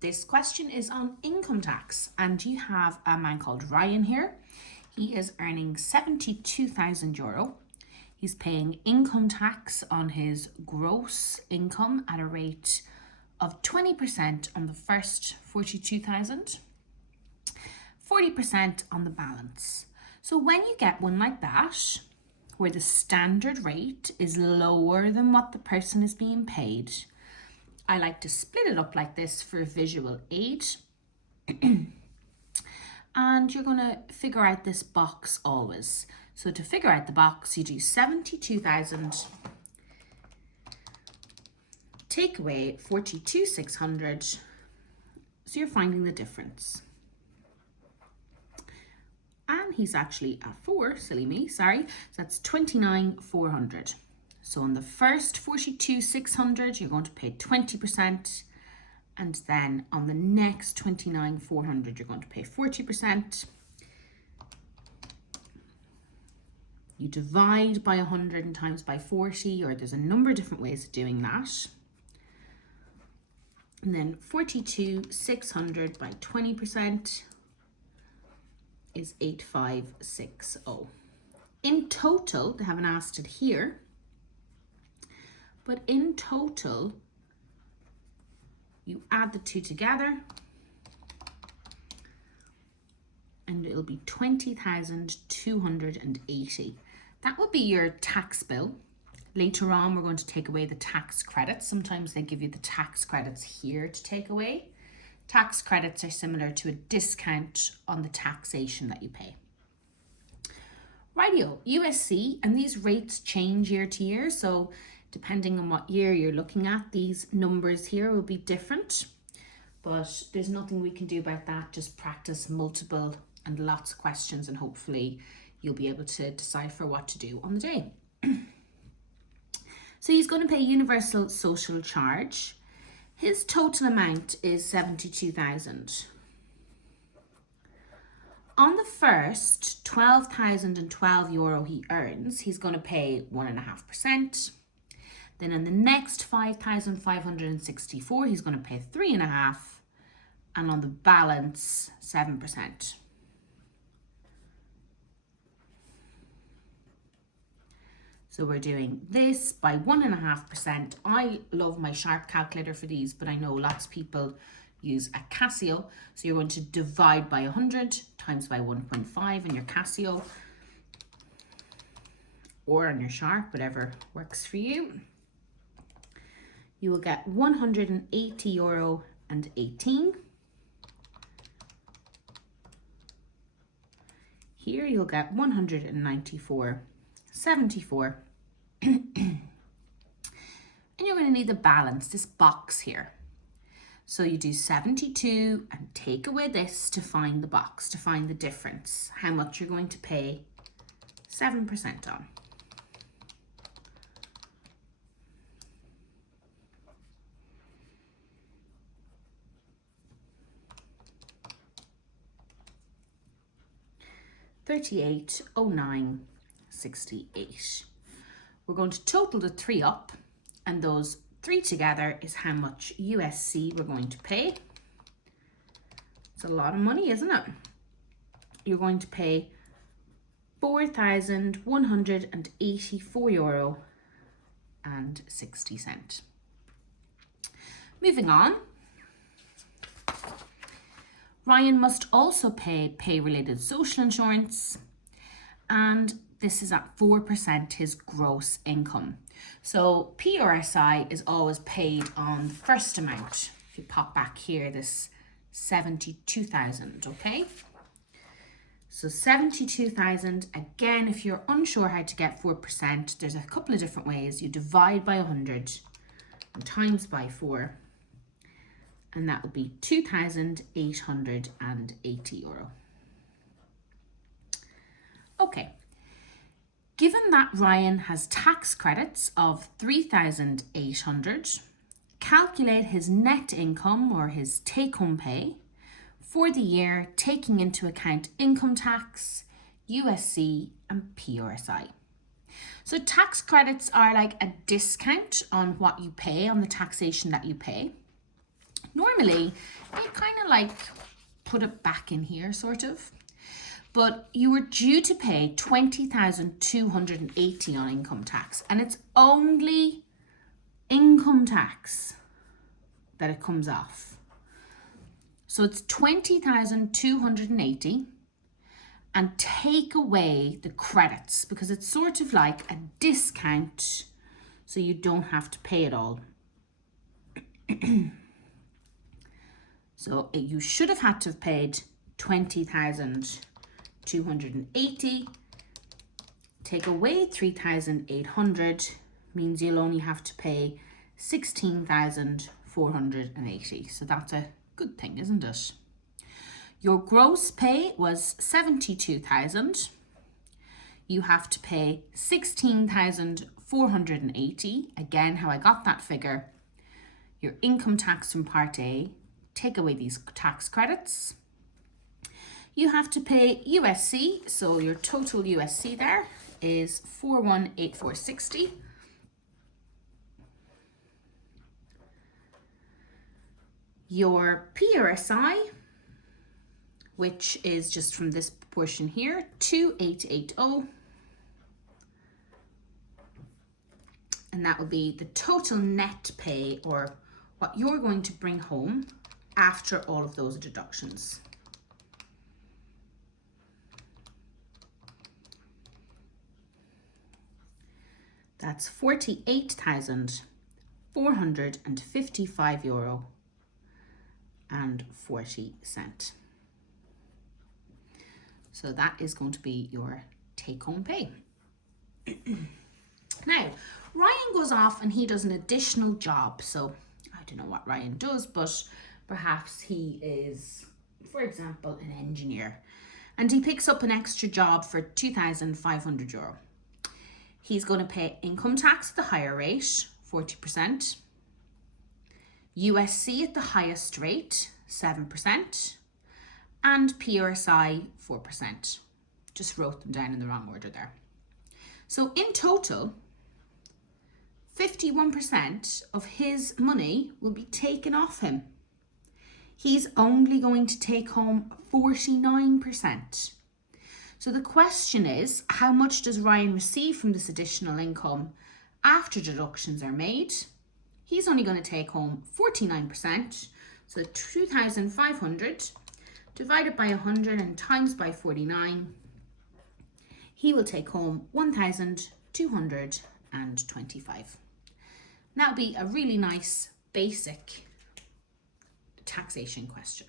This question is on income tax, and you have a man called Ryan here. He is earning €72,000. He's paying income tax on his gross income at a rate of 20% on the first 42,000, 40% on the balance. So when you get one like that, where the standard rate is lower than what the person is being paid, I like to split it up like this for visual aid. And you're going to figure out this box always. So to figure out the box, you do 72,000, take away 42,600. So you're finding the difference. And he's actually at 4, silly me, sorry. So that's 29,400. So on the first 42,600, you're going to pay 20%. And then on the next 29,400, you're going to pay 40%. You divide by 100 and times by 40, or there's a number of different ways of doing that. And then 42,600 by 20% is 8,560. In total, they haven't asked it here, but in total, you add the two together and it'll be 20,280. That would be your tax bill. Later on, we're going to take away the tax credits. Sometimes they give you the tax credits here to take away. Tax credits are similar to a discount on the taxation that you pay. Rightio, USC, and these rates change year to year, so depending on what year you're looking at, these numbers here will be different, but there's nothing we can do about that. Just practice multiple and lots of questions, and hopefully you'll be able to decipher what to do on the day. So he's going to pay universal social charge. His total amount is 72,000. On the first €12,012 he earns, he's going to pay 1.5%. Then on the next 5,564, he's going to pay 3.5%, and on the balance, 7%. So we're doing this by 1.5%. I love my Sharp calculator for these, but I know lots of people use a Casio. So you're going to divide by 100 times by 1.5 in your Casio or on your Sharp, whatever works for you. You will get €180.18. Here you'll get 194.74. And you're going to need the balance, this box here. So you do 72 and take away this to find the box, to find the difference, how much you're going to pay 7% on. $38.0968. We're going to total the 3 up, and those 3 together is how much USC we're going to pay. It's a lot of money, isn't it? You're going to pay €4,184.60. Moving on. Ryan must also pay pay-related social insurance, and this is at 4% his gross income. So PRSI is always paid on the first amount. If you pop back here, this 72,000, okay? So 72,000, again, if you're unsure how to get 4%, there's a couple of different ways. You divide by 100 and times by 4, and that will be €2,880. Okay. Given that Ryan has tax credits of 3,800, calculate his net income or his take-home pay for the year, taking into account income tax, USC and PRSI. So tax credits are like a discount on what you pay, on the taxation that you pay. Normally, it kind of like put it back in here, sort of. But you were due to pay 20,280 on income tax, and it's only income tax that it comes off. So it's 20,280, and take away the credits because it's sort of like a discount, so you don't have to pay it all. So you should have had to have paid 20,280. Take away 3,800 means you'll only have to pay 16,480. So that's a good thing, isn't it? Your gross pay was 72,000. You have to pay 16,480. Again, how I got that figure. Your income tax from Part A, take away these tax credits. You have to pay USC, so your total USC there is 418460. Your PRSI, which is just from this portion here, 2880. And that will be the total net pay, or what you're going to bring home after all of those deductions. That's €48,455 and 40 cents. So that is going to be your take-home pay. Now, Ryan goes off and he does an additional job. So I don't know what Ryan does, but perhaps he is, for example, an engineer. And he picks up an extra job for €2,500. He's going to pay income tax at the higher rate, 40%. USC at the highest rate, 7%. And PRSI, 4%. Just wrote them down in the wrong order there. So in total, 51% of his money will be taken off him. He's only going to take home 49%. So the question is, how much does Ryan receive from this additional income after deductions are made? He's only going to take home 49%, so 2,500 divided by 100 and times by 49. He will take home 1,225. That would be a really nice basic taxation question.